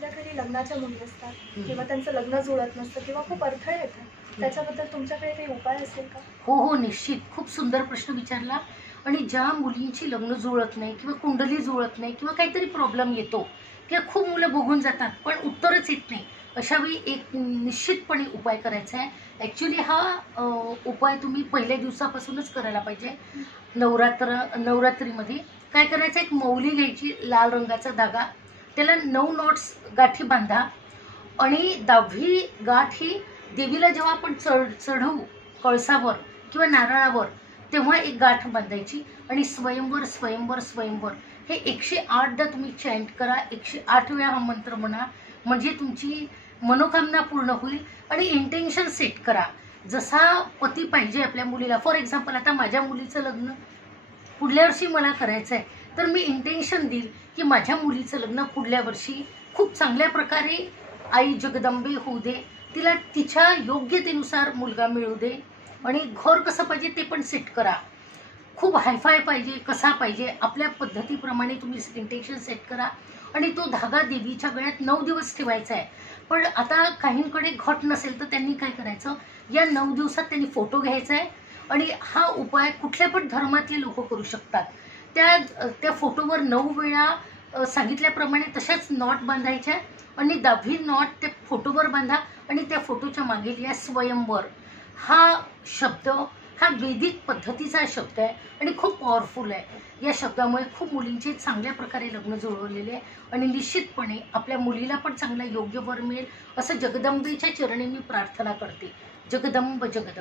आपल्या घरी लग्नाच्या मुली असतात किंवा त्यांचं लग्न जुळत नसतं किंवा खूप अडथळे येतात, त्याच्याबद्दल तुमच्याकडे काही उपाय असेल का? हो, निश्चित. खूप सुंदर प्रश्न विचारला. आणि ज्या मुलींची लग्न जुळत नाही किंवा कुंडली जुळत नाही किंवा काहीतरी प्रॉब्लेम येतो किंवा खूप मुलं बघून जातात पण उत्तरच येत नाही, अशा वेळी एक निश्चितपणे उपाय करायचा आहे. ॲक्च्युली हा उपाय तुम्ही पहिल्या दिवसापासूनच करायला पाहिजे. नवरात्रीमध्ये काय करायचं, एक मौली घ्यायची, लाल रंगाचा धागा, त्याला 9 नॉट्स गाठी बांधा आणि 10वी गाठ ही देवीला जेव्हा आपण चढवू कळसावर किंवा नारळावर तेव्हा एक गाठ बांधायची आणि स्वयंवर स्वयंवर स्वयंवर हे 108दा तुम्ही चॅन्ट करा. 108 वेळा हा मंत्र म्हणा, म्हणजे तुमची मनोकामना पूर्ण होईल. आणि इंटेन्शन सेट करा, जसा पती पाहिजे आपल्या मुलीला. फॉर एक्झाम्पल, आता माझ्या मुलीचं लग्न पुढल्या वर्षी मला करायचं आहे, तर मी इंटेन्शन देईल की माझ्या मुलीचं लग्न पुढल्या वर्षी खूप चांगल्या प्रकारे आई जगदंबे होऊ दे, तिला तिच्या योग्यतेनुसार मुलगा मिळू दे. आणि घर कसं पाहिजे ते पण सेट करा. खूप हायफाय पाहिजे, कसा पाहिजे, आपल्या पद्धतीप्रमाणे तुम्ही इंटेन्शन सेट करा. आणि तो धागा देवीच्या गळ्यात 9 दिवस ठेवायचा आहे. पण आता काहींकडे घट नसेल तर त्यांनी काय करायचं, या 9 दिवसात त्यांनी फोटो घ्यायचा आहे आणि हा उपाय कुठल्या पण धर्मातले लोक करू शकतात. त्या फोटोवर 9 वेळा सांगितल्याप्रमाणे तशाच नॉट बांधायच्या आणि 10वी नॉट त्या फोटोवर बांधा आणि त्या फोटोच्या मागे लिहा स्वयंवर. हा शब्द हा वैदिक पद्धतीचा शब्द आहे आणि खूप पॉवरफुल आहे. या शब्दामुळे खूप मुलींचे चांगल्या प्रकारे लग्न जुळवलेले आहे आणि निश्चितपणे आपल्या मुलीला पण चांगला योग्य वर मिळेल असं जगदंबेच्या चरणी मी प्रार्थना करते. जगदंब जगदंब.